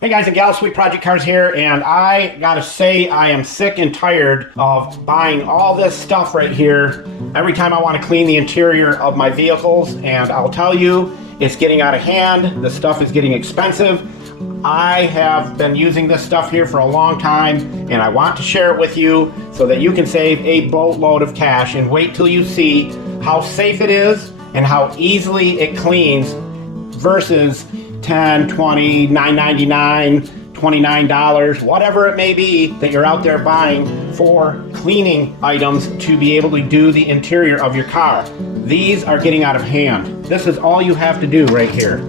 Hey guys and gals, Sweet Project Cars here, and I gotta say I am sick and tired of buying all this stuff right here every time I want to clean the interior of my vehicles, and I'll tell you, it's getting out of hand. The stuff is getting expensive. I have been using this stuff here for a long time, and I want to share it with you so that you can save a boatload of cash, and wait till you see how safe it is and how easily it cleans versus $10, $20, $9.99, $29, whatever it may be that you're out there buying for cleaning items to be able to do the interior of your car. These are getting out of hand. This is all you have to do right here.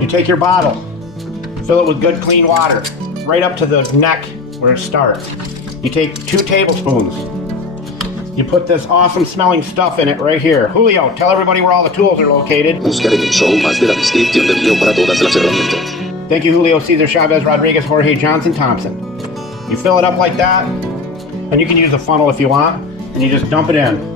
You take your bottle, fill it with good clean water, right up to the neck where it starts. You take 2 tablespoons. You put this awesome smelling stuff in it right here. Julio, tell everybody where all the tools are located. Buscar en el show más de la descripción del video para todas las herramientas. Thank you, Julio, Cesar, Chavez, Rodriguez, Jorge, Johnson, Thompson. You fill it up like that, and you can use a funnel if you want, and you just dump it in.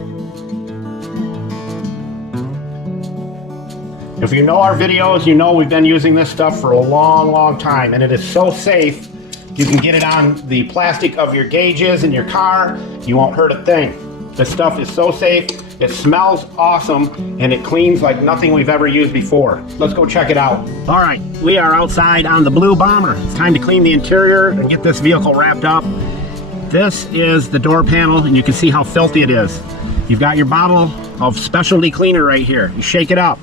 If you know our videos, you know we've been using this stuff for a long time, and it is so safe. You can get it on the plastic of your gauges in your car. You won't hurt a thing. This stuff is so safe. It smells awesome, and it cleans like nothing we've ever used before. Let's go check it out. All right, we are outside on the Blue Bomber. It's time to clean the interior and get this vehicle wrapped up. This is the door panel, and you can see how filthy it is. You've got your bottle of specialty cleaner right here. You shake it up.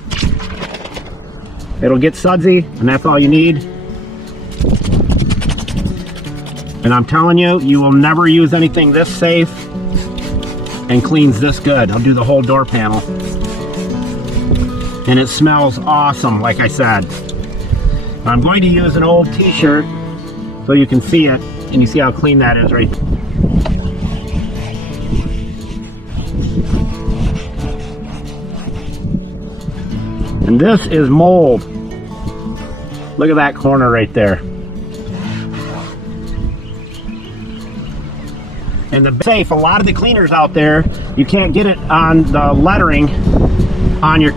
It'll get sudsy, and that's all you need. And I'm telling you, you will never use anything this safe and cleans this good. I'll do the whole door panel. And it smells awesome, like I said. I'm going to use an old t-shirt so you can see it, and you see how clean that is right there. And this is mold. Look at that corner right there. And the safe, a lot of the cleaners out there, you can't get it on the lettering on your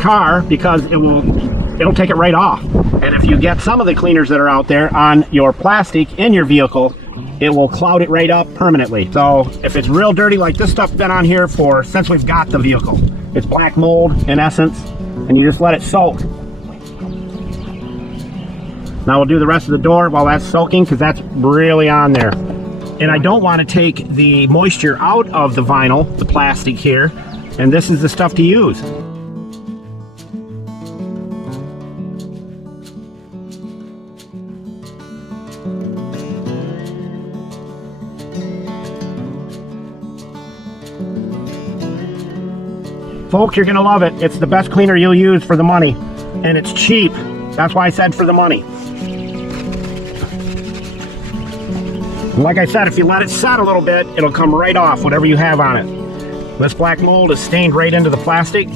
car because it'll take it right off. And if you get some of the cleaners that are out there on your plastic in your vehicle, it will cloud it right up permanently. So if it's real dirty, like this stuff's been on here since we've got the vehicle. It's black mold in essence, and you just let it soak. Now we'll do the rest of the door while that's soaking, because that's really on there. And I don't want to take the moisture out of the vinyl, the plastic here, and this is the stuff to use. Folks, you're gonna love it. It's the best cleaner you'll use for the money, and it's cheap. That's why I said for the money. Like I said, if you let it set a little bit, it'll come right off, whatever you have on it. This black mold is stained right into the plastic.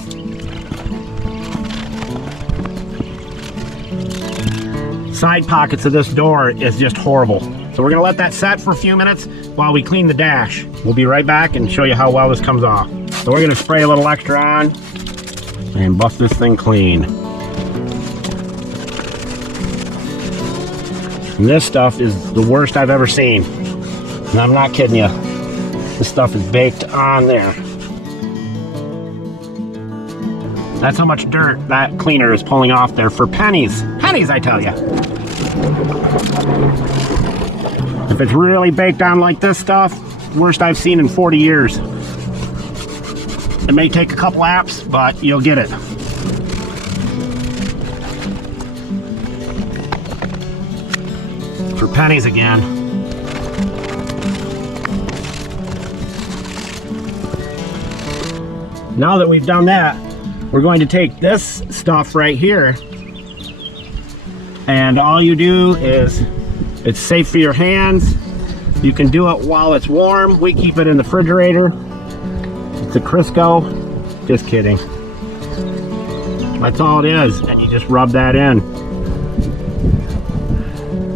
Side pockets of this door is just horrible. So we're gonna let that set for a few minutes while we clean the dash. We'll be right back and show you how well this comes off. So we're gonna spray a little extra on and buff this thing clean. And this stuff is the worst I've ever seen. And I'm not kidding you. This stuff is baked on there. That's how much dirt that cleaner is pulling off there for pennies. Pennies, I tell you. If it's really baked on like this stuff, worst I've seen in 40 years. It may take a couple laps, but you'll get it. For pennies again. Now that we've done that, we're going to take this stuff right here, and all you do is, it's safe for your hands. You can do it while it's warm. We keep it in the refrigerator. It's a Crisco. Just kidding. That's all it is. And you just rub that in.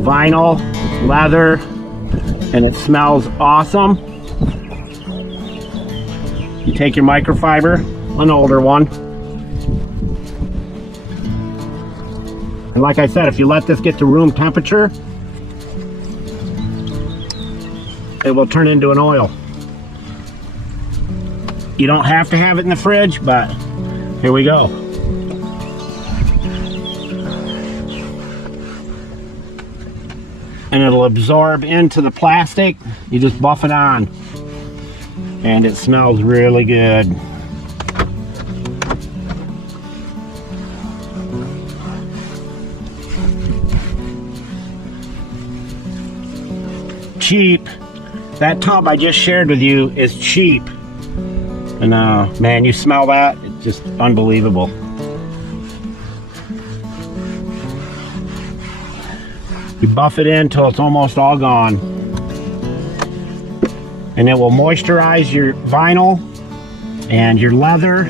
Vinyl, leather, and it smells awesome. You take your microfiber, an older one. And like I said, if you let this get to room temperature, it will turn into an oil. You don't have to have it in the fridge, but here we go. And it'll absorb into the plastic. You just buff it on. And it smells really good. Cheap. That tub I just shared with you is cheap. And man, you smell that? It's just unbelievable. You buff it in till it's almost all gone. And it will moisturize your vinyl and your leather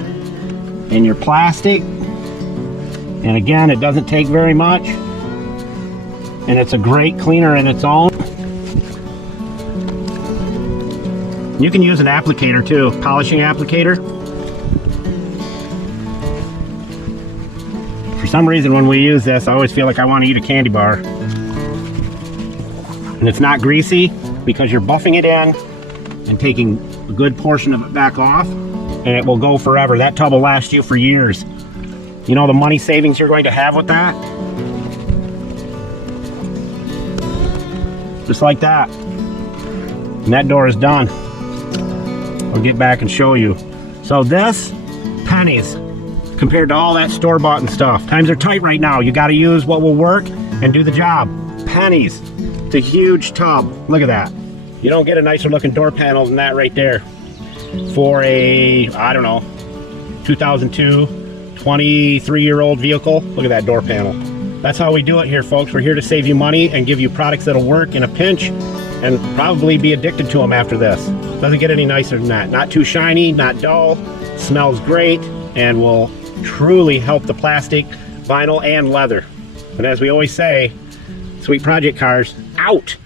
and your plastic. And again, it doesn't take very much. And it's a great cleaner in its own. You can use an applicator too, polishing applicator. For some reason when we use this, I always feel like I want to eat a candy bar. And it's not greasy because you're buffing it in and taking a good portion of it back off, and it will go forever. That tub will last you for years. You know the money savings you're going to have with that? Just like that. And that door is done. I'll get back and show you. So this, pennies, compared to all that store-bought and stuff. Times are tight right now. You gotta use what will work and do the job. Pennies. It's a huge tub. Look at that. You don't get a nicer looking door panel than that right there. For a, I don't know, 2002, 23-year-old vehicle. Look at that door panel. That's how we do it here, folks. We're here to save you money and give you products that'll work in a pinch and probably be addicted to them after this. Doesn't get any nicer than that. Not too shiny, not dull, smells great, and will truly help the plastic, vinyl, and leather. And as we always say, Sweet Project Cars, out!